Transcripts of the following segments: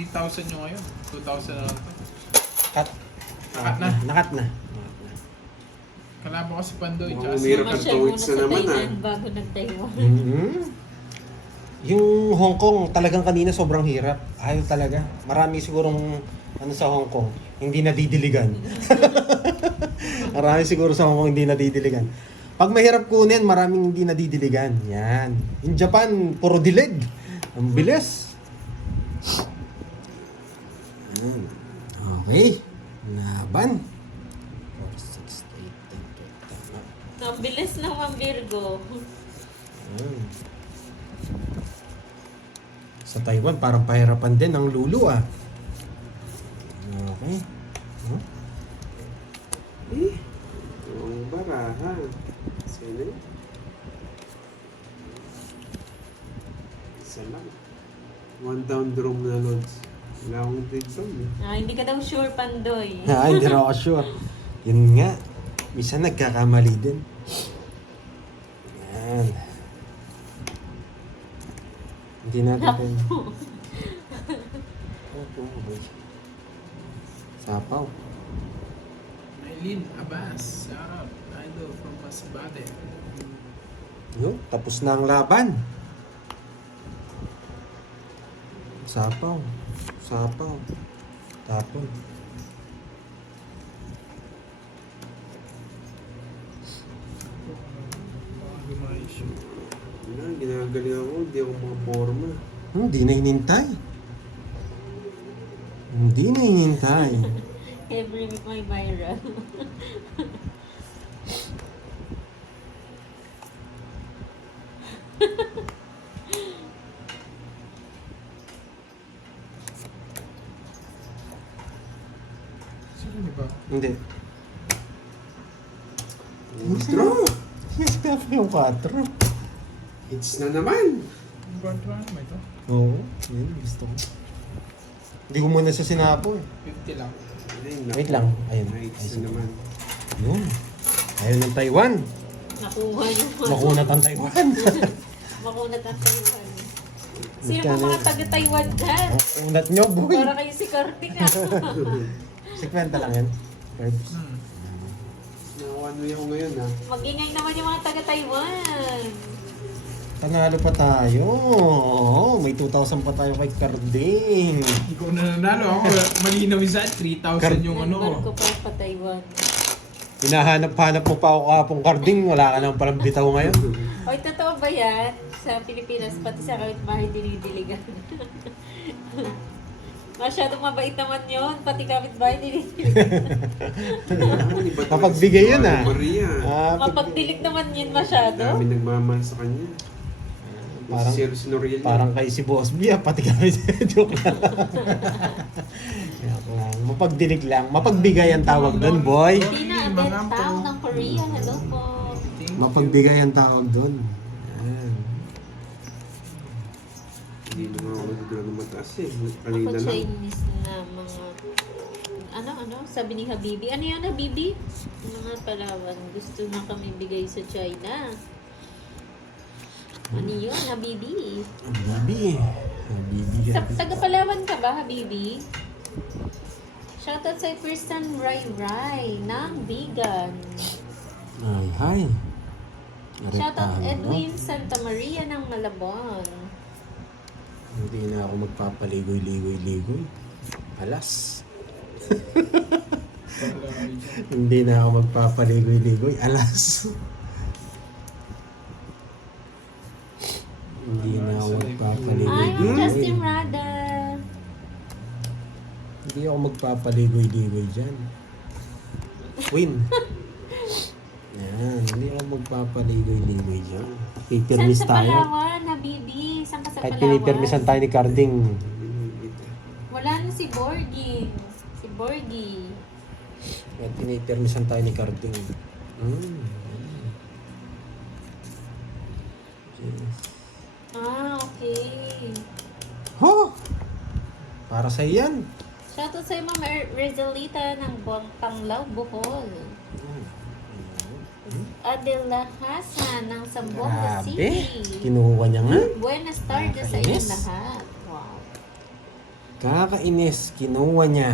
3,000 yung ngayon. 2,000 na lang to. Cut. Nakat na. Nakat na. Kalaban ko si Pandoy. Mukhang Tsaka si umirap. Roberto. Two weeks na naman, Thailand bago nag-Taiwan. Yung Hong Kong, talagang kanina sobrang hirap. Ayaw talaga. Marami sigurong ano sa Hong Kong, hindi nadidiligan. Marami siguro sa Hong Kong hindi nadidiligan. Pag mahirap kunin, maraming hindi nadidiligan. Yan. In Japan, puro dilig. Ang bilis. Yan. Okay. Laban. 4, 6, 8, 10, 12. Ang bilis naman, Virgo. Yan. Sa Taiwan, parang pahirapan din ang lulu ah. Okay. Huh? Eh, ang baraha. Sino? Isa lang. One down drum na lods. Wala akong big down eh. Hindi ka daw sure, Pandoy. Hindi na ako sure. Yun nga. Minsan nagkakamali din. Yan. Hindi natin din. Sapaw. Maylin Abbas. Shout out. Idol from Masbate. Yun, tapos na ang laban. Sapaw. Sapaw. Tapon. Wala, ginagaling ako. Hindi ako makaporma. Hindi na hinintay. Hindi na hinintay. Every week may viral. Sino ni ba? Hindi. Withdraw. Yes, kaya yung 4. Hits na naman. Contra ano ba ito? Oo, yun, gusto ko. Hindi ko muna siya sinapo eh. 50 lang. Ay, Wait lang. Ayun. Hits na naman. Yun. Ayaw ng Taiwan. Nakuha yung Makunat ang Taiwan. makunat ang Taiwan. Sino pa mga taga-Taiwan dyan? Makunat nyo, boy. Para kayo si Kartik ah. 50 lang yan. Herbs. Na one way ako ngayon ha. Mag-ingay naman yung mga taga-Taiwan. Panalo pa tayo. Oo, may 2,000 pa tayo kay Carding. Ikaw na nanalo. Ako malinaw isa. 3,000 yung ano ko. Barko pa Taiwan. Hinahanap-hanap mo pa ako kapong Carding. Wala ka naman palang bitaw ngayon. Oy, totoo ba yan? Sa Pilipinas, pati sa kapitbahay dinidiligan. Masyadong mabait naman yun. Pati kapitbahay dinidiligan. Mapagbigay yun ah. Maria. Mapagdilig naman yun masyado. Dami nagmamahal sa kanya. Parang- Si Noriel. Parang kay si Boss B, pati kami. Joke lang. Joke lang. Mapagdilig lang. Mapagbigay ang tawag doon, boy. Tina, ang tao ng Korea. Hello po. Mapagbigay ang tawag doon. Yan. Hindi naman ako nagdala ng mataas eh. Ako Kanina lang. Chinese na mga... Ano? Sabi ni Habibi. Ano yan, Habibi? Mga Palawan. Gusto na kami bigay sa China. Ano yun, Habibi? Bibi. Bibi. Taga Palawan ka ba, Habibi? Shoutout sa person Rai Rai ng Vegan. Ay, hi. Shoutout Aretano. Edwin Santa Maria ng Malabon. Hindi na ako magpapaligoy-ligoy-ligoy. Alas. Hindi na ako magpapaligoy-ligoy. Alas. Hindi na ako Ay, magpapaligoy-ligoy. Justin Rada. Hindi ako magpapaligoy-ligoy dyan. Win. Yan, hindi ako magpapaligoy-ligoy dyan. Saan Pipirmis sa tayo. Palawan, Habibi? Saan ka sa Kahit Palawan? pinipirmisan tayo ni Carding. Wala na si Borgie. Si Borgie. Kahit pinipirmisan tayo ni Carding. Yes. Okay. Ho! Para sa yan. Shoutout sa Ma'am Rizalita ng Panglao, Bohol. Adela Hasan ng Zamboanga Grabe. City. Ah, eh. Kinuha niya nga. Buenas tardes sa inyong Nakakainis. lahat. Wow. Kakainis, kinuha niya.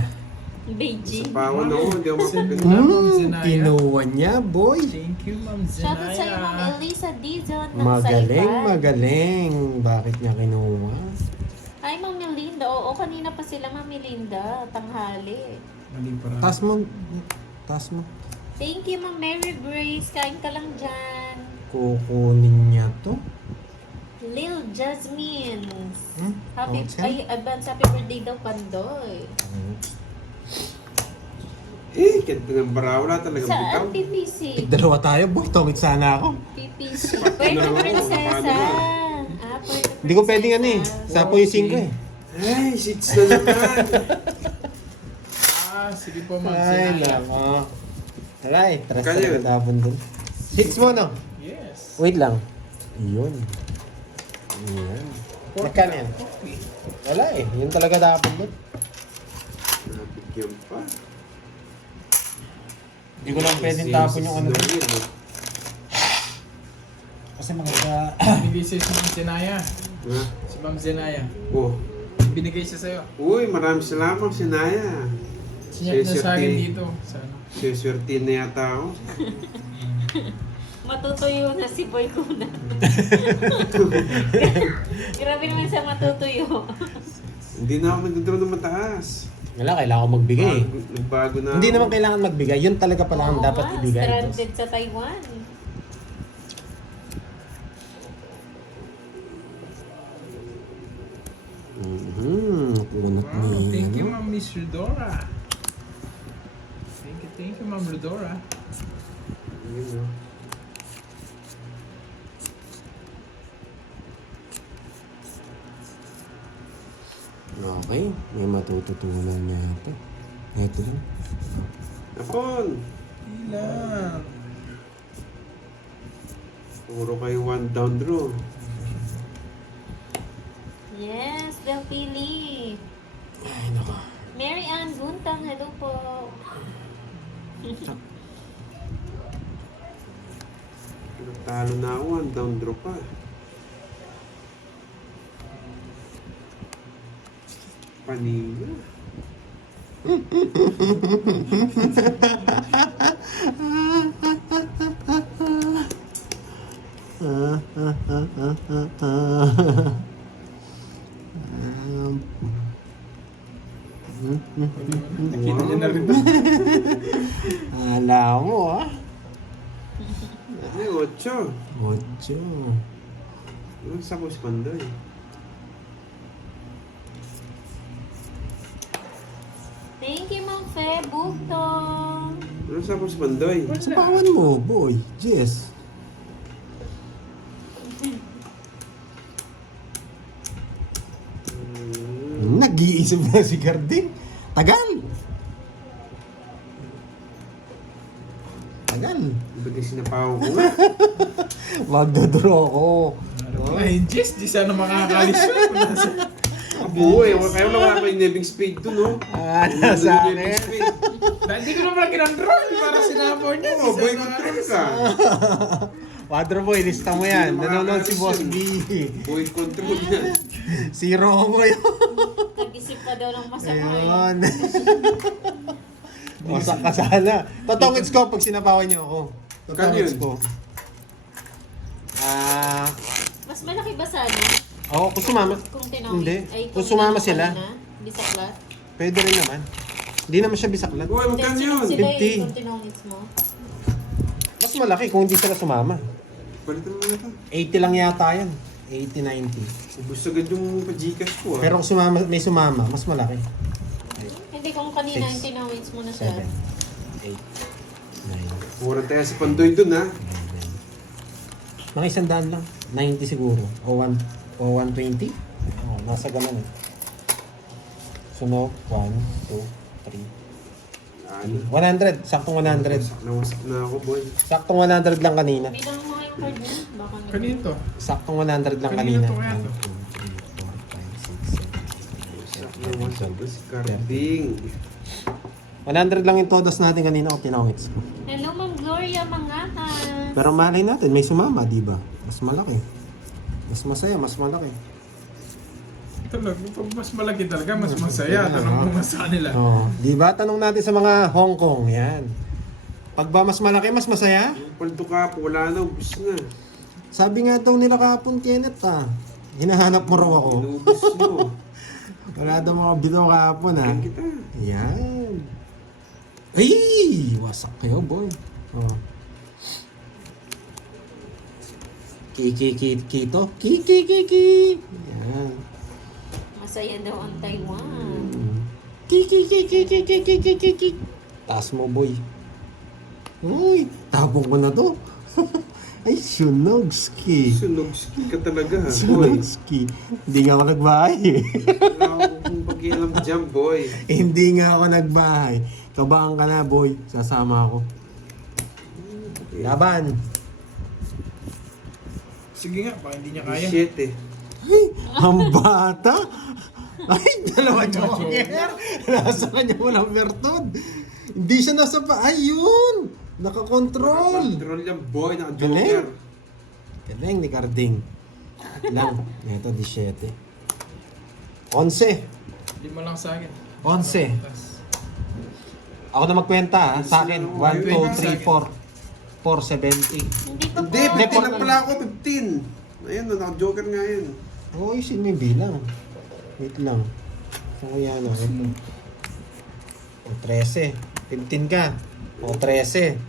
Beijing. Sa pawan ako, hindi ako makapagpinta. Ma'am Zenaya. Kinuha niya, boy. Thank you, Ma'am Shoutout sa'yo, Ma'am Zenaya. Elisa Dizon ng Magaling, Saipan. magaling. Bakit niya kinuha? Ay, Ma'am Melinda. Oo, kanina pa sila, Ma'am Melinda. Tanghali. Mali para. Taas mo. Taas mo. Thank you, Ma'am Mary Grace. Kain ka lang dyan. Kukunin niya to. Lil Jasmine. Hmm? Happy, Oh, siya? ay, advance happy birthday daw, Pandoy. Eh, kaya ng bara, wala talaga Saan bitaw. PPC? Dalawa tayo, boy. Tawid sana ako. PPC. Puerto Princesa. Ah, Puerto Hindi ko pwedeng ano eh. Princesa. Sa po yung 5 eh. Ay, shits na naman. Sige po, Ma'am Ay, Zenaya. nako. Alay, tras Kaya talaga yun. tapon dun. Hits mo, no? Yes. Wait lang. Yun. Yan. Magkano yan? Okay. Wala eh. Yun talaga tapon dun. Nabigyan pa. Hindi ko lang pwedeng tapon yung ano. Kasi mga Binigay sa'yo si Ma'am Zenaya. Ha? Si Ma'am Zenaya. Oh. Binigay siya sa'yo. Uy, maraming salamat, Sinaya. Sinyat na sa akin dito. Sana. Siswerte na yata ako. Matutuyo na si Boy Kuna. Grabe naman sa matutuyo. Hindi na ako nagdadraw ng mataas. wala, kailangan ko magbigay eh. Nagbago na Hindi ako. naman kailangan magbigay. Yun talaga pala ang Oo dapat nga, ibigay. Stranded sa Taiwan. Punot Wow, ni thank you, ano. Ma'am Miss Rudora. Thank you, Ma'am Rudora. Yun, oh. Okay, may matututunan niya ito. Ito lang. Apon! Ilan? Puro kayo one down draw. Yes, Del Pili. Ay, nako. Mary Ann Buntang, hello po. Talo na ako, one down draw pa. Panina. Nakita niya na rin. Alam mo ah. Ay, 8. Ocho. Ano sa si Pandoy? Thank you, Ma'am Fe Bugtong. Ano sa si Pandoy? Sa pawan mo, boy. Jess. Nag-iisip na si Garding. Tagal. Tagal. Ba't yung sinapaw ko nga? Magdodraw ko. Ay, Jess, di sana makakalis yun. Apo eh, kaya wala pa yung neving spade to, no? Nasa Neving akin. spade. Hindi ko naman kinontrol para sinabaw niya. Oo, boy control ka. Wadro boy, lista mo yan. Nanonood si Boss B. Boy control yan. Si Romo yun. Nag-isip pa daw ng masama eh. Ayun. Masak ka sana. Totongits ko pag sinapawan niyo ako. Totongits Kanyon? ko. Mas malaki ba sana? Oo, kung sumama. Kung tinawid? Hindi. Ay, Kung sumama sila, Bisaklat? pwede rin naman. Hindi naman siya bisaklat. Boy, magkano yun? Sila eh, 50. kung tinawid mo. Mas malaki kung hindi sila sumama. Palitan mo na ito. 80 lang yata yan. 80, 90. Ubus agad yung pa-Gcash ko, ah. Pero kung sumama, may sumama, mas malaki. Hindi, kung kanina 6, yung tinawid mo na siya. 7, 8, 9, Mura tayo si Pandoy dun, ha? 11. Mga 100 lang. 90 siguro. O 120. Oh, nasa ganun eh. Sunog, 1, 2, 3. Ano? 100. Saktong 100. Nawasak na ako, boy. Saktong 100 lang kanina. Bilang mo yung card mo. Baka may... Kanino to? Saktong 100 lang Kanina kanina. to kaya to? 1, 2, 3, 4, 5, 6, 7, 8, 9, 10, 11, 12, Nawasak ba si Carding? 100 lang yung todos natin kanina o tinawits ko. Hello, Ma'am Gloria Mangahan. Pero malay natin, may sumama, di ba? Mas malaki. Mas masaya, mas malaki. Ito Talaga, pag mas malaki talaga, mas masaya. Tanong mo mas sa kanila. Oh, di ba? Tanong natin sa mga Hong Kong, yan. Pag ba mas malaki, mas masaya? Yung paldo ka po, wala na, ubus na. Sabi nga daw nila kahapon, Kenneth, hinahanap mo raw ako. Inubos nyo. Wala daw mga bitaw kahapon, Kaya kita. Yan. Ay! Wasak kayo, boy. Oh. Kito. Ki. Yan. Masaya daw ang Taiwan. Ki. Taas mo, boy. Uy, tapong ko na to. Ay, Sunogski. Sunogski ka talaga, boy. Sunogski. Hindi nga ako nagbahay eh. Wala akong pakialam dyan, boy. Hindi nga ako nagbahay. Kabaan ka na, boy. Sasama ako. Laban. Sige nga, baka hindi niya kaya. Shit eh. Ay, ang bata. Ay, dalawa joker. Nasa kanya walang vertod. Hindi siya nasa pa. Ayun! Nakakontrol. Control yan, boy. Naka-joker. Galing ni Carding. Lang. Ito, 17. 11. Lima lang sa akin. 11. Ako na magkwenta ha. Sa akin, 1, 2, 3, 4. 470. Hindi pa Hindi, po. 15 na pala ako, 15. Ayun, naka-joker nga yun. Oo, isin mo yung bilang. Wait lang. Saan ko yan? Ito. O, 13. 15 ka. O, 13.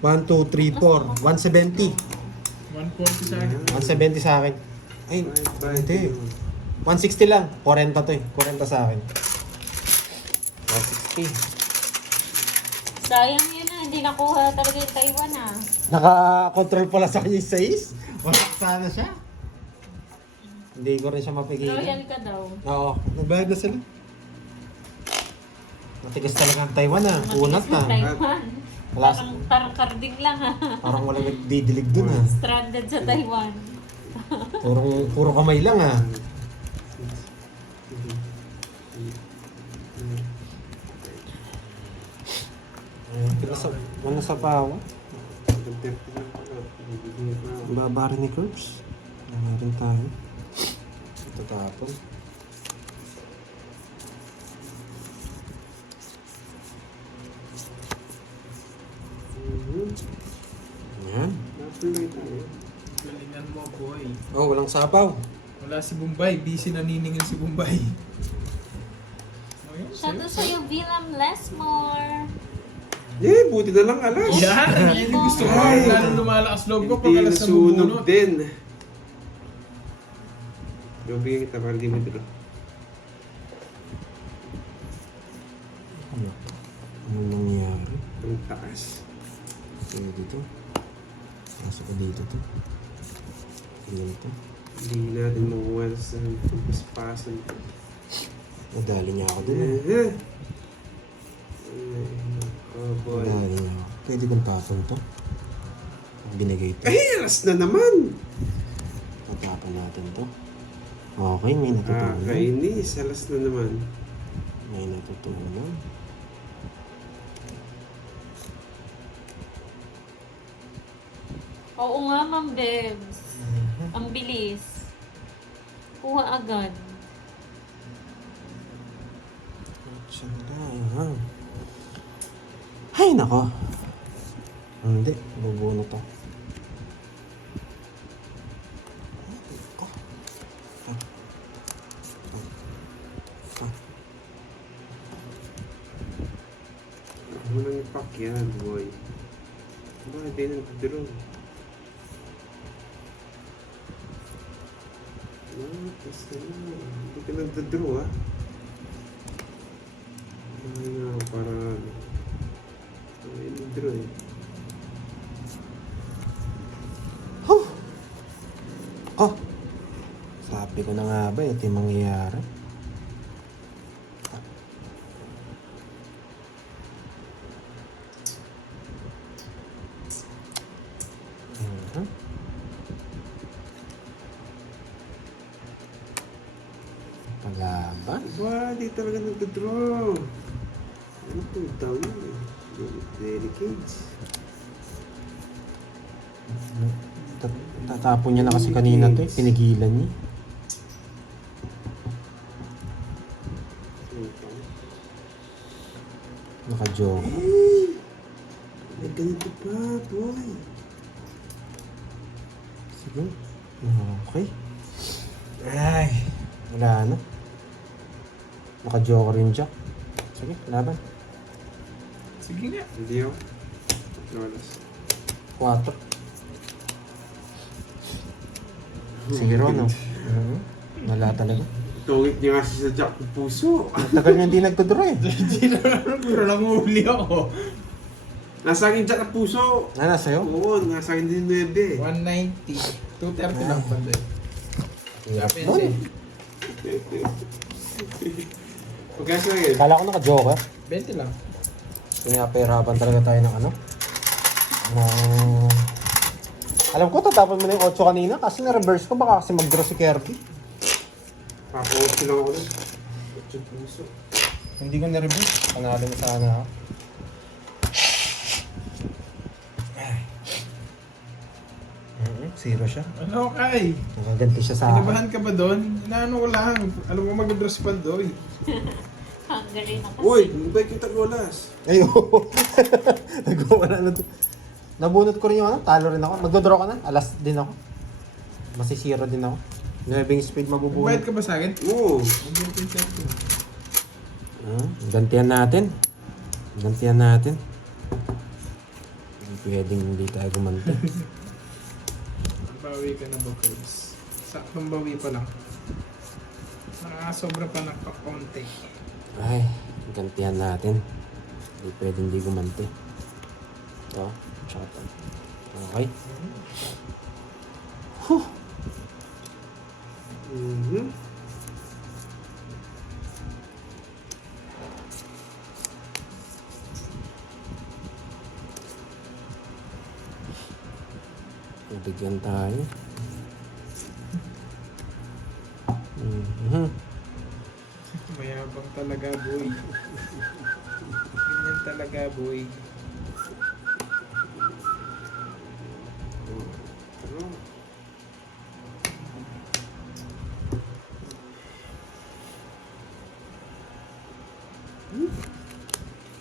1, 2, 3, 4. 170. 140 sa akin. 170 sa akin. Ay, hindi. 160 lang. 40 to eh. 40 sa akin. 160. Sayang yun ah. Hindi nakuha talaga yung Taiwan ah. Naka-control pala sa kanya yung 6. Wasak sana siya. Hindi ko rin siya mapigilan. Royal ka daw. Oo, nagbayad na sila. Matigas talaga ang Taiwan ah. Unat na. Taiwan. Wala, Parang karding lang ah. parang walang nagdidilig dun ah. Stranded sa Taiwan. Puro kamay lang ah. Wala sa pawa. Baba rin ni Curbs. Wala rin tayo. Ito tapon. Yan. Galingan mo, boy. Oh, walang sabaw. Wala si Bombay. Busy naniningil si Bombay. Okay, Shout out sa'yo, William Lesmore. Eh, buti na lang alas. Yan! Yan yung gusto ko. Ay. Lalo lumalakas loob ko pag Hindi alas na nasunog bubunot. din. Gawin kita para di mo dito. Ano? Ano nangyari? Ang taas. Kaya dito. Pasok ko dito to. Dito. Hindi natin makuha sa paspasan. Nadali niya ako dun eh. Oh boy. Nadali niya ako. Pwede kong tapon to. Binigay to. Ay, alas na naman! Tatapon natin to. Okay, may natutunan. Kainis, alas na naman. May natutunan. Oo nga, Ma'am Bebs. Ang bilis. Kuha agad. Ay, nako. Hindi, bubuno to. Ako nang ipak yan, boy. Bakit din ang kadurong? Kasi hindi ka nagdadraw ah. Ay nga, para ay nagdraw eh. Oh! Sabi ko na nga ba, ito yung mangyayari. Palaban? Ba, di talaga nagdadraw. Ano po, down eh. Delicate. Tatapon niya na kasi kanina to eh. Pinigilan niya. Naka-joke. May ganito pa, boy. Sige. Okay. Ay, wala na. Naka-joke rin siya. Sige, laban. Sige nga. Hindi ako. Lolas. 4. Zero, no? Wala talaga. Tungit niya nga siya sa Jack ng puso. Tagal niya hindi nagtudraw eh. Pero nanguhuli ako. Nasa akin Jack ng puso. Ano, sa'yo? Oo, nasa akin din 9. 190. 230 lang pa din. Sabi Doon. siya. Pagkas lang yun. Kala ko naka-joker. 20 lang. Pinapahirapan talaga tayo ng ano. Alam ko, tatapon mo na yung 8 kanina kasi na-reverse ko. Baka kasi mag-draw si Kirby. Papawas lang ako nun. Jack ng puso. Hindi ko na-reverse. Panalo mo sana ako. Zero siya. Ano kay? Nakaganti siya sa akin. Kinabahan ka ba doon? Inaano ko lang. Alam mo mag-address pa doon. Hungary na kasi. Uy, mabay kita Lolas. Ay, oo. Nagwawala na to. Nabunot ko rin yung ano. Talo rin ako. Magdodraw ka na. Alas din ako. Masisira din ako. 9 speed mabubunot. Bayad ka ba sa akin? Oo. Mag-address ka ako. Gantihan natin. Gantihan natin. Hindi pwedeng hindi tayo gumanti. Bawi ka na ba, Chris? Saktong bawi pa lang. Sobra pa ng kakonti. Ay, gantihan natin. Hindi pwedeng hindi gumanti. Ito. Tsaka ito. Okay. Huh. Mhm. Bigyan tayo. Mhm. Mayabang talaga, boy. Ganyan talaga, boy. Ano?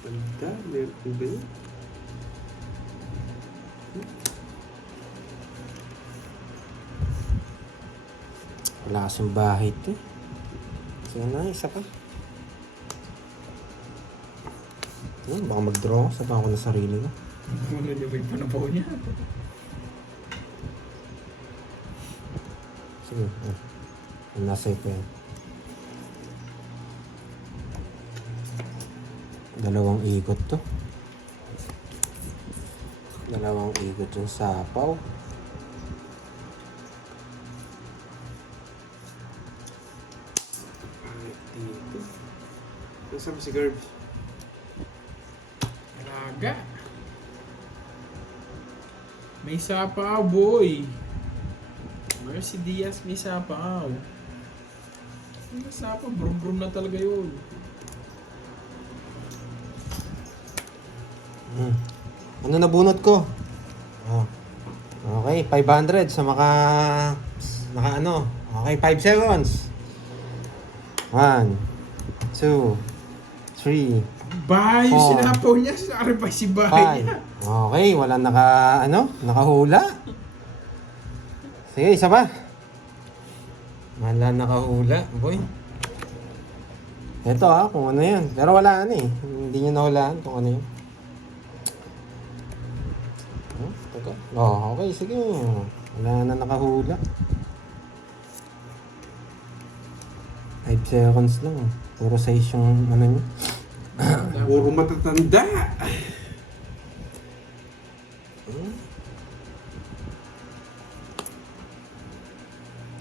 Ganda, meron po ba yun? Wala kasing bahay ito eh. Sige na, isa pa. Baka mag-draw ako. Sabahan ko na sarili ko. Ano niya ba yung panabaw niya? Sige. Nasa ito yan. 2 ikot to. 2 ikot yung sapaw. Pangit dito. Nasaan ba si Gerb? Alaga. May sapaw, boy. Mercy Diaz, may sapaw. May sapaw, brum-brum na talaga yun. Ano nabunot ko? Oh. Okay, 500 sa naka ano. Okay, 5 seconds. 1, 2, 3, Bahay, yung Oh. sinapaw niya, sinaripay si bahay 5. niya. Okay, wala nakahula. Sige, isa pa. Wala nakahula, boy. Ito kung ano yan. Pero wala eh. Hindi nyo nahulaan kung ano yun. Teka. Oh, okay, sige. Wala na nakahula. 5 seconds lang. Puro size yung ano nyo. Puro matatanda.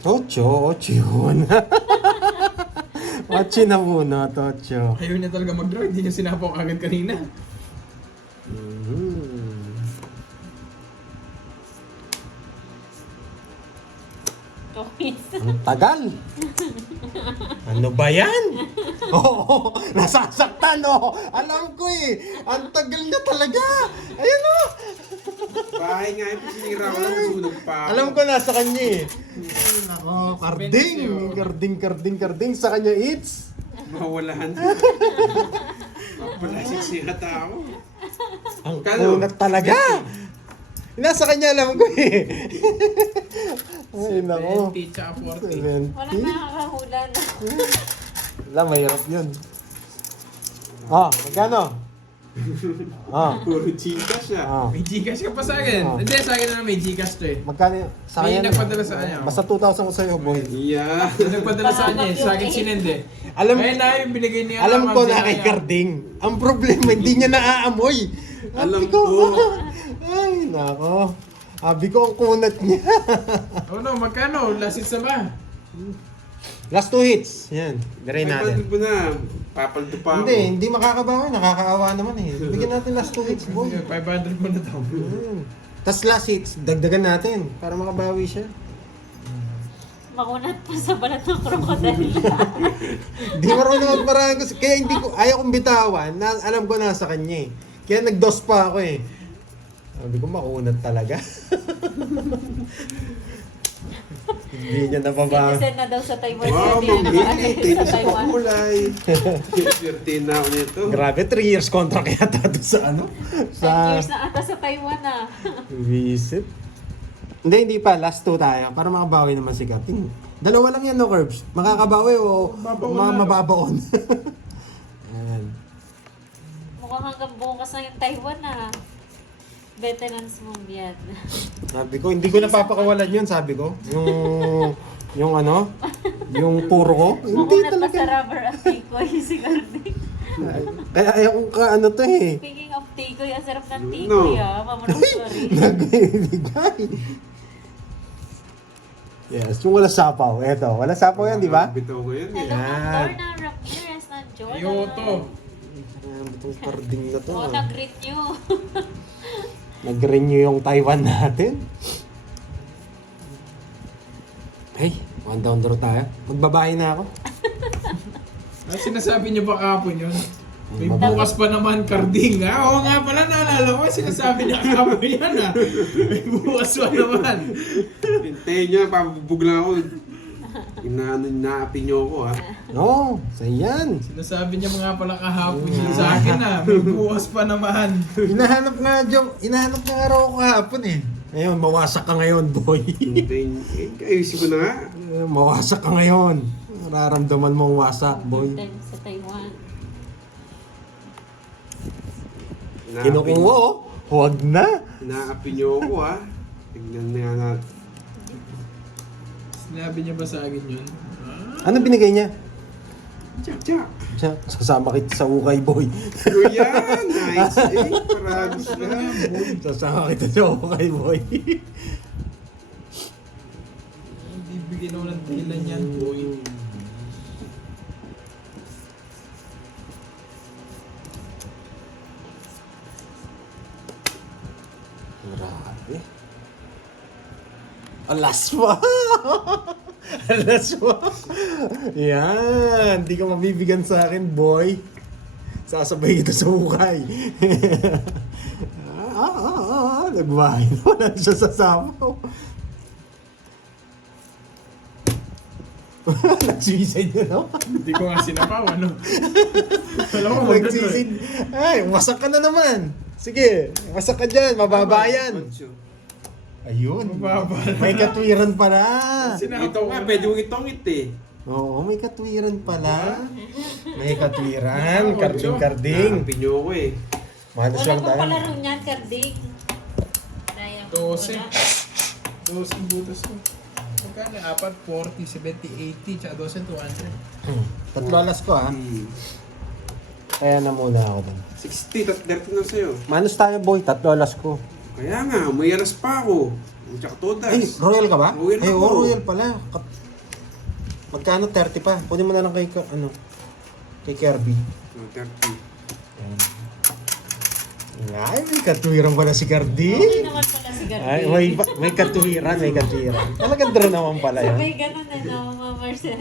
Ocho yun. 8 na muna, 8. Ayaw niya talaga mag-draw, hindi niya sinapaw agad kanina. Ang tagal. Ano ba yan? Oo, nasasaktan Alam ko Ang tagal niya talaga. Ayan Bahay nga yung sinira ko lang, sunog pa. Alam ko nasa kanya Ay, nako, karding sa kanya it's Mawalaan. Mapalasik siya tao. Ang Kano? kunat talaga. Nasa kanya alam ko eh. Ay, nako. 20 tsaka 40. 70. Walang nakakahula na. Wala, mahirap yun. Ah, magkano? Ah, Puro chika siya. ah. May Gcash ka pa sa akin. Oh. Hindi, sa akin na may Gcash to eh. Magkano yun? Sa May kanya nagpadala sa kanya. Basta 2,000 ko sa'yo, boy. Yeah. Nagpadala sa kanya eh. Sa akin sinende. Alam- Ayun na yung binigay niya. Alam ko na kay Carding. Ang problema, hindi niya naaamoy. Alam Sabi ko. Ay, nako. Sabi ko ang kunat niya. Oh no, magkano? Last hits na ba? Last 2 hits. Yan, diray natin. Ay, na. Papaldo pa ako. Hindi makakabawi. Nakakaawa naman eh. Bigyan natin last 2 hits, boy. 500 mo na daw. Tapos last hits, dagdagan natin para makabawi siya. Makunat pa sa balat ng crocodile. Hindi marunong magmaraan ko. Kaya hindi ko, ayaw kong bitawan. Alam ko nasa kanya eh. Kaya nag-dos pa ako eh. Sabi ko, makunat talaga. Hindi niya napabawi. Sinisend na daw sa Taiwan. Wow, Hindi na mamili. nakaalis Tayo sa sa Taiwan. pakulay. Swerte na ako nito. Grabe, 3 years contract yata doon sa ano? 10 years na ata sa Taiwan ah. Visit. Hindi pa. Last 2 tayo. Para makabawi naman si Kating. Dalawa lang yan, no, Curbs? Makakabawi o mababaon? Ayan. Mukhang hanggang bukas na yung Taiwan ah. Veterans mong biyad. Sabi ko, hindi ko napapakawalan yun, sabi ko. Yung ano? Yung puro ko. Hindi Makunat pa sa talaga. rubber at tikoy si Carding. Kaya ayaw kong ano to eh. Speaking of tikoy, ang sarap ng No. tikoy ah. Mamarong sorry. Nagbibigay. Yes, yung wala sapaw. Eto, wala sapaw yan, di ba? Bitaw ko yan eh. Hello, Yan. Lorna Ramirez ng Jordan. Ayoto. Itong Carding na to. Oo, nag-greet nyo. Nag-renew yung Taiwan natin. Hey, one down draw tayo. Magbabae na ako. Ay, sinasabi niyo ba kahapon yun? May Mababa. bukas pa naman, Carding ha? Oo nga pala, naalala ko. Sinasabi niya kahapon yan ha. May bukas pa naman. Hintayin nyo, papabubog lang ako. Inaapi nyo ako ha. No, sa yan. Sinasabi niya mga pala kahapon yun sa akin ha. May bukas pa naman. Hinahanap nga raw ako kahapon eh. Ngayon, mawasak ka ngayon, boy. Hintayin, ayusin ko na nga. Mawasak ka ngayon. Nararamdaman mo ang wasak, boy. Time sa Taiwan. Kinukuha oh. Huwag na. Inaapi nyo ako ha. Tignan na nga natin. Sinabi niya ba sa akin yun? Ano binigay niya? Tsak. Siya, sasama kita sa ukay, boy. Kuya, nice eh. Paragos na. Sasama kita sa ukay, boy. Bibigyan ako ng dahilan yan, boy. Grabe. Alas pa! Alas pa! Yan! Di ka mabibigyan sa akin, boy. Sasabay kita sa ukay. Nagbahay na. Wala na siya sa sapaw. Nagsuicide niya, no? Hindi ko nga sinapaw, ano? Alam mo, Nagsisid. Ay, wasak ka na naman. Sige, wasak ka dyan. Mababa yan. Ayun. Mababa na. May katwiran pala. Ito nga, pwede mong itongit eh. Oo, may katwiran pala. May katwiran. Karding-karding. Inaapi nyo ako eh. Mahalos Wala lang pang tayo. palaro niyan, Carding. Daya mo 12. wala. 12 butas ko. Magkano? 4, 40, 70, 80, tsaka 12, 200. Tatlo alas ko, ha? Kaya na muna ako dun. 60, tat 30 na sa'yo. Manos tayo, boy. Tatlo alas ko. Kaya nga, may aras pa ako. Tsaka todas. Ay, royal ka ba? Royal Ay, ako. royal pala. Magkano? 30 pa. Kunin mo na lang kay, kay Kirby. 30. Ay, may katwiran pala si Kirby. Okay naman pala si Carding. Ay, may katwiran, may katwiran. Talagang draw naman pala yun. Sabay ganun na no, Mama Marcel.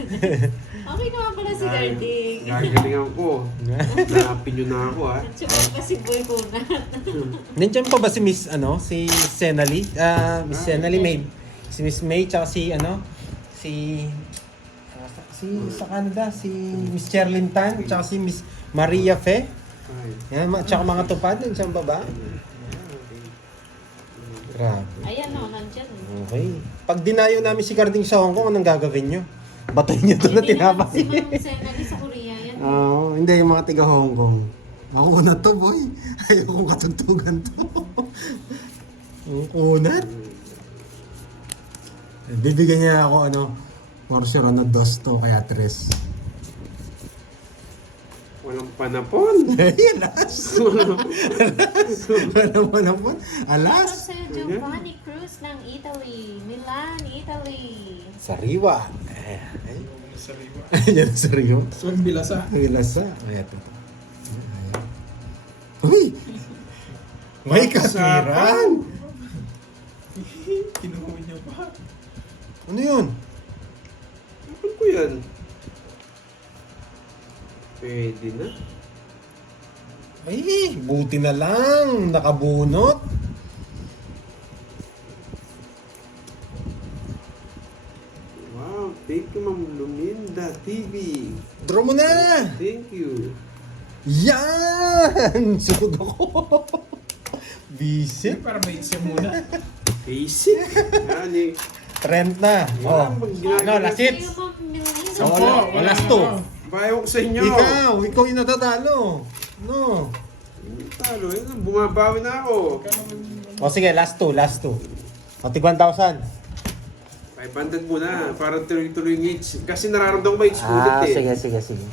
Okay naman pala si Carding. Gagalingan ko. Inaapi nyo na ako ha. At saka pa si Boy Kuna. Nandiyan pa ba si Miss, si Senali? Miss Senali May. Si Miss May, tsaka si, si sa Canada, si Miss Cherlyn Tan, tsaka si Miss Maria Fe. Yan, tsaka mga tupad din siyang baba. Grabe. Ayan o, nandyan. Okay. Pag dinayo namin si Carding sa Hong Kong, anong gagawin nyo? Batoy nyo doon na Hindi naman tinapay. si Manong Senali sa Korea yan. Oo, hindi yung mga tiga Hong Kong. Makunat to, boy. Ayokong katuntungan to. Ang kunat. Bibigyan niya ako, for sure, 2 to, kaya 3. Walang panapon. Alas! Walang panapon. Shoutout Alas! sa Giovanni Cruz ng Italy. Milan, Italy. Sariwa. Ay, Sariwa. yan ang sariwa. Swag bilasa. Ilasa. Ay, ito. Uy! May kasiran! Kinuha niya pa. Ano yun? Ano ko yan? Pwede na. Ay, buti na lang. Nakabunot. Wow, thank you Ma'am Luminda TV. Draw mo na! Thank you. Yan! Sunod ako. Visit. Para may isip muna. Basic. Yan eh. Trend na. Oh. Ano, last hits? Kayo, Ma'am Melina. So, wala to. Bayo ko sa inyo. Ikaw yung natatalo. No. Talo, yun. Bumabawi na ako. O sige, last two. O, tig 1,000. 500 muna para tuloy-tuloy yung hits. Kasi nararamdaman ko ba hits ulit eh. sige.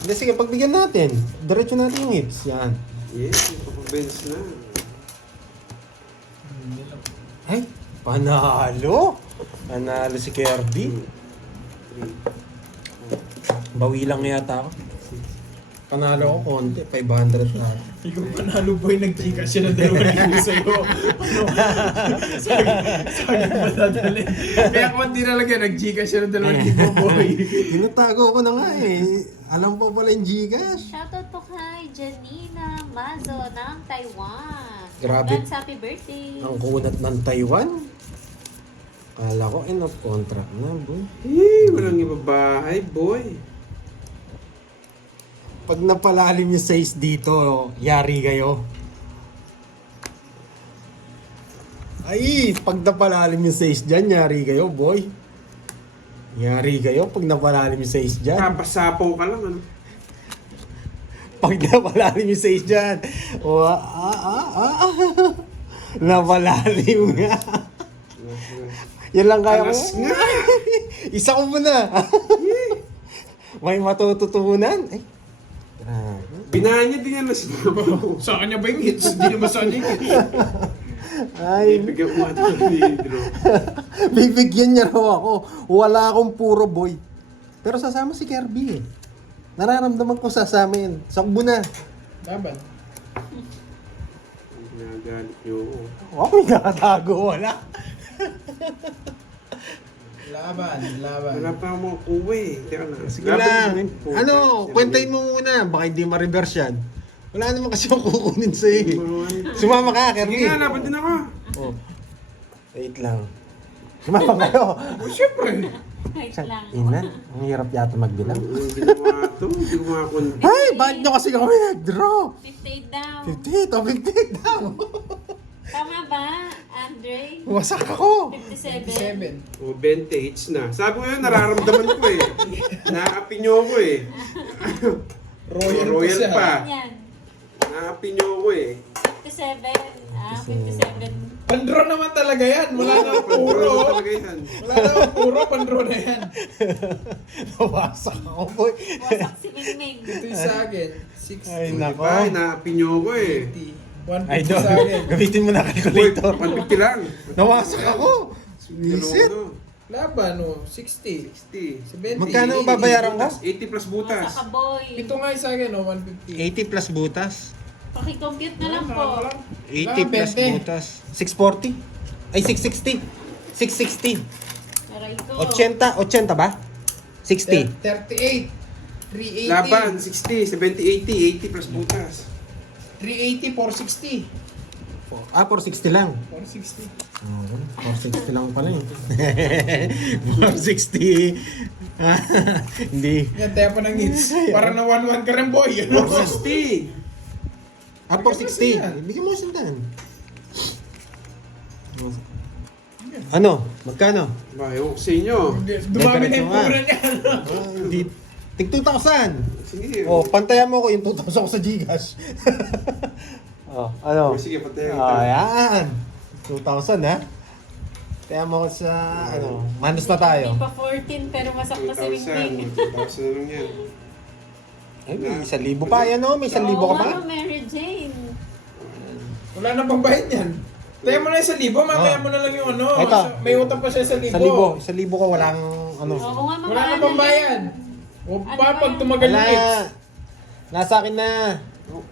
Hindi, sige, pagbigyan natin. Diretso natin yung hits. Yan. Yes, ipapabens na. Ay, panalo. Panalo si Kirby. 3. Bawi lang yata ako. Panalo ko konti, 500 na. Ikaw panalo boy, nag-gcash siya ng 2,000 sa'yo. Ano? Sabi ba dadalhin? Kaya kung hindi nalagyan, nag-gcash siya ng 2,000 boy. Tinatago ko na nga eh. Alam pa pala yung Gcash. Shoutout po kay Janina Mazo ng Taiwan. Grabe. Advance happy birthday. Ang kunat ng Taiwan. Kala ko end of contract na, boy. Walang ibabahay, boy. Pag napalalim yung size dito, yari kayo. Ay, pag napalalim yung size dyan, yari kayo, boy. Yari kayo pag napalalim yung size dyan. Kapasapaw ka lang, ano? Pag napalalim yung size dyan. Napalalim nga. Yan lang kaya ko. Alas nga. Isa ko muna. May matututunan. Ay, grabe. Binahan niya din yan na sinabaw. Sa kanya ba yung hits? Hindi naman sa kanya yung hits. Ay, Ibigyan mo ito ni Pedro. bibigyan niya raw ako. Wala akong puro boy. Pero sasama si Kirby eh. Nararamdaman ko sasama yun. Sakbo na. Laban. Ginagalit niyo ako. Ako yung nakatago. Wala. Laban. Wala pa akong kuha eh. Teka na. Sige lang. Ano, kwentahin mo muna. Baka hindi ma-reverse yan. Wala naman kasi akong kukunin sa'yo eh. Sumama ka, Sige Kirby. nga, laban din ako. Oh. Wait lang. Sumama kayo. O syempre. Wait lang. Ina, ang hirap yata magbilang. Ang ginawa ito, hindi ko makakonti. Ay, bakit nyo kasi kami nag-draw? 58 daw. 58 o 58 daw. Tama ba, Andre? Wasak ako. 57. 7. O, 20 hits na. Sabi ko yun, nararamdaman ko eh. Nakaapi niyo ako eh. Royal siya. pa. Yan. Nakaapi niyo ako eh. 57. 57. Pandraw naman talaga yan. Wala na Puro puro. talaga yan. Wala na puro. Pandraw na yan. Nawasak ako, boy. Wasak si Mingming. Ito yung sa akin. 60. Ay, Diba? nako. Nakaapi niyo ako eh. 150 Ay, sa akin. gamitin mo na Uy, calculator. 150 lang. Nawasak ako. Visit. Laban, 60. 60. 70. Magkano ba bayaran ko? 80 plus butas. Wasak ka, boy. Ito nga yung sa akin, 150. 80 plus butas. Pakicompute na lang po. 80 plus 20. butas. 640? Ay, 660. 660. Aray ko. 80 ba? 60. 38. 380. Laban, 60, 70, 80, 80 plus butas. 380, 460. 460 lang. 460. 460 lang pala eh. 460. Hindi. Yan, tayo pa ng hits. Para na 1-1 ka rin, boy. 460! 460. Bigyan mo sindan. Ano? Magkano? Ba, ewan ko sa inyo. Dumami na yung Diretso nga. pura niya. Hindi. Tig 2,000. Sige. Oh, pantayan mo ko yung 2,000 ko sa Gcash. Oh, ano? Sige, patay. Oh, yan. 2,000 ha? Kaya mo ko sa, ano, manos na tayo. Hindi pa 14 pero masak na si Ringling. 2,000 na lang yan. Ay, may 1,000 pa. Yan o, may 1,000 ka pa. Oo, Mary Jane. Wala na pang bayad yan. Tayo mo na 1,000, mamaya mo na lang yung ano. Ito. May utang pa siya 1,000. 1,000 ka, walang, ano. Oo nga, Wala na pang bayad. O Ano pa ba pag yan? tumagal yung hits. Wala. Nasa akin na.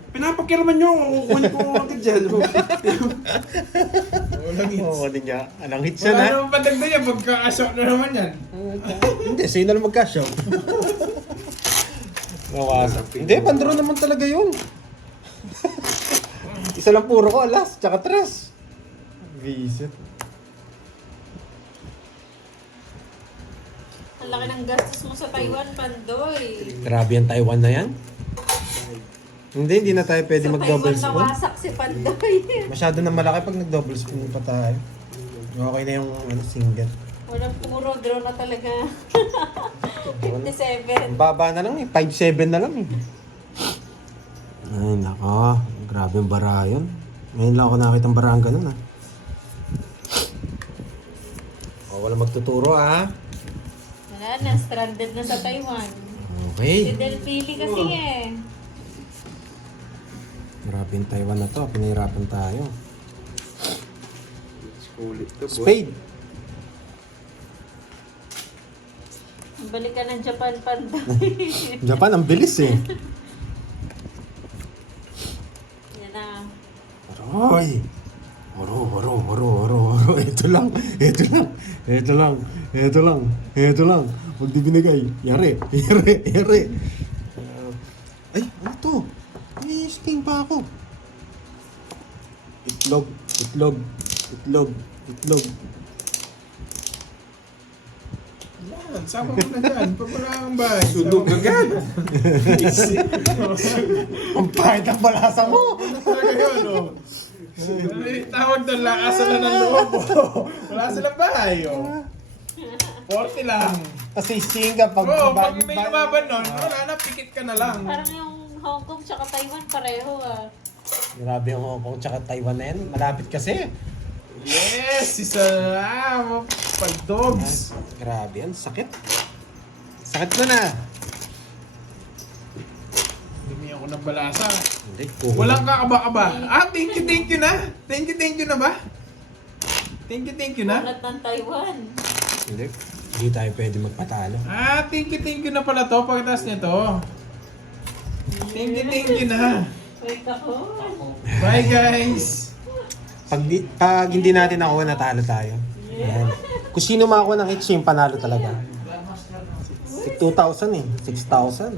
Pinapakiraman nyo, kukunin ko agad dyan. Walang hits. Oo, din niya. Anong hits yan Wala ha? naman patagda yan. Pagka-asok na naman yan. Hindi, sa'yo na lang mag-cash out. Nawasak. Hindi, pandro naman talaga yun. Isa lang puro ko, alas, tsaka tres. Visit. Ang laki ng gastos mo sa Taiwan, Pandoy. Grabe yung Taiwan na yan. Hindi na tayo pwede Sa mag-double Taiwan spoon. nawasak si Pandoy. Masyado na malaki pag nag-double spoon pa tayo. Okay na yung ano, single. Walang puro draw na talaga. 57. Ang baba na lang eh, 5-7 na lang eh. Ay nako, grabe yung bara yun. Ngayon lang ako nakakita ng barang ganun ah. O, wala magtuturo ah. Wala na, stranded na sa Taiwan. Si Okay. Del Pili kasi eh. Grabe yung Taiwan na to, pinahirapan tayo. Ulit to, boy. Spade. Balik ka ng Japan, Pandoy. Japan, ang bilis eh. Yan na. Aroy! Oro. Ito lang. Huwag di binigay. Yari. Ay, ano to? May sting pa ako. Itlog. Yan, sama mo na dyan. Pag wala kang bahay. Sunog agad. Ang pahit ang balasa mo. Ano talaga yun, oh. Ay, tawag doon, lakasan na ng loob. Wala silang bahay, oh. 40 lang. Kasi singa pag... Oo, pag may lumaban nun, wala na, pikit ka na lang. Parang yung Hong Kong tsaka Taiwan pareho ah. Grabe yung Hong Kong tsaka Taiwan na yan. Malapit kasi. Yes! Isa lang! Pag dogs! Grabe yan. Sakit. Sakit ko na. Dumi ako ng balasa. Hindi. Walang kakaba-kaba. Thank you na. Thank you na ba? Thank you na. Ulat ng Taiwan. Hindi. Hindi tayo pwede magpatalo. Thank you na pala to pagkatapos nito. Thank you na. Wait ako. Bye guys! Pag hindi natin nakuha, natalo tayo. Ayan. Kung sino makakuha ng hits, yung panalo talaga. 2,000 eh. 6,000.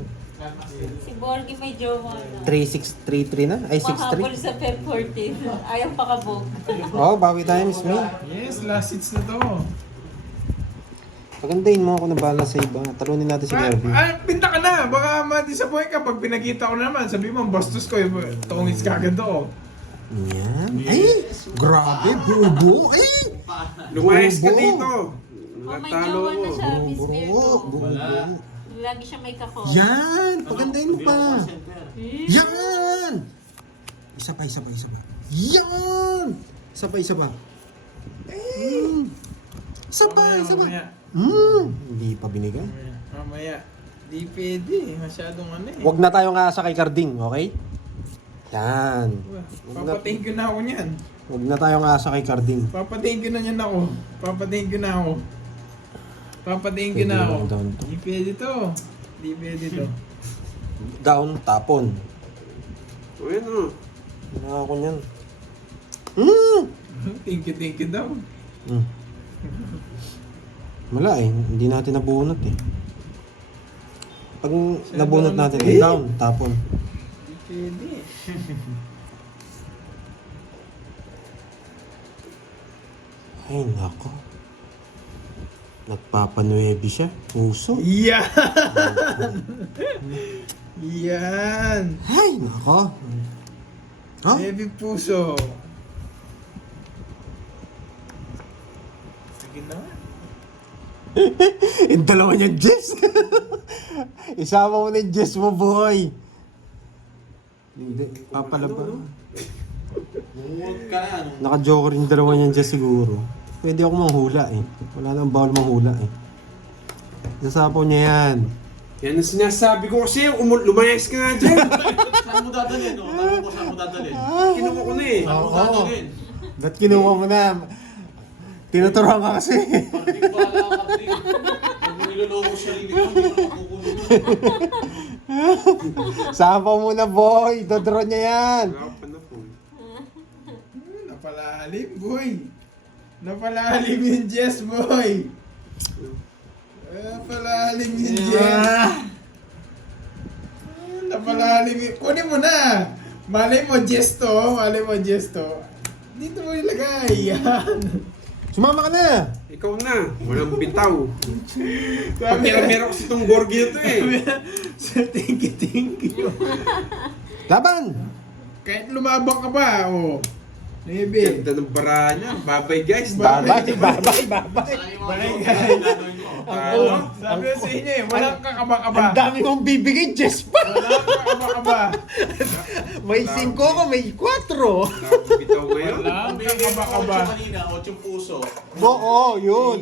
Si Borgie may jowa na. 3,633 na. Ay, Mahabol 6,300. sa Feb 14. Ayaw pakabog. Oo, bawi tayo, Miss May. Yes, last hits na to. Pagandahin mo ako na bala sa iba. Talunin natin si Nervy. Pinta ka na. Baka ma-disappoint ka pag pinakita ko naman. Sabi mo, bastos ko. Tungis ka agad to. Yan. Ay, grabe, bubo. Ay, Lumayas ka Bubo. dito. Oh, may Natalo jowa na ko. siya, Miss Virgo. bubo. Lagi siya may kako. Yan, pagandahin mo pa. Yan! Isa pa. Yan! Isa pa. Isa pa. Mamaya. Hindi pa binigay. Mamaya. Di pwede. Masyadong ano eh. Huwag na tayong asa kay Carding, okay? Yan. Papatingin ko na ako niyan. Huwag na tayong asa kay Carding. Papatingin ko na niyan ako. Papatingin ko na ako. Pwede lang down to. Di pwede to. Di pwede to. Down, tapon. O yan o. Wala ako niyan. Thank you daw. Wala eh. Hindi natin nabunot eh. Pag nabunot natin, down, tapon. Di pwede. Ay, nako. Nagpapanuebi siya. Puso. Yan! Yan! Ay, nako. Oh? Baby puso. Sige na. Yung dalawa niyang Jess. Isama mo na yung Jess mo, boy. Hindi, papalaba. Naka-joker yung dalawa niyang Jess siguro. Pwede ako manghula eh. Wala nang bawal manghula eh. Nasapaw niya yan. Yan ang sinasabi ko kasi, lumayas ka nga dyan. Saan mo dadalhin? No? Tanong ko saan mo dadalhin? Kinuha ko na eh. Saan mo dadalhin? Ba't kinuha mo na? Tinuturuan ka kasi. Parting bala ka din. Huwag mo niloloko sarili ko. Hindi ko makukulong. Sapaw mo na, boy. Dodro niya yan. Wala ko panahon. Napalalim, boy. Napalalim yung Jess, boy. Napalalim yung Jess. Napalalim yung... Kunin mo na. Malay mo, Jess to. Malay mo, Jess to. Dito mo ilagay. Yan. Sumama ka na. Ikaw na. Walang bitaw. Sabi, Meron kasi itong Borgi ito eh. thank you. Laban. Kahit lumabang ka ba, oh. Maybe. Ganda ng bara niya. Bye-bye guys. Bye-bye. Bye-bye. Balik Sabi ko sa inyo eh, walang kakaba-kaba. Ang dami mong bibigay, Jess pa. Walang kakaba-kaba. May 5 ko, may 4. Wala akong bitaw ngayon. Walang Bigay mo kakaba-kaba. 8 kanina, 8 puso. Oo, yun.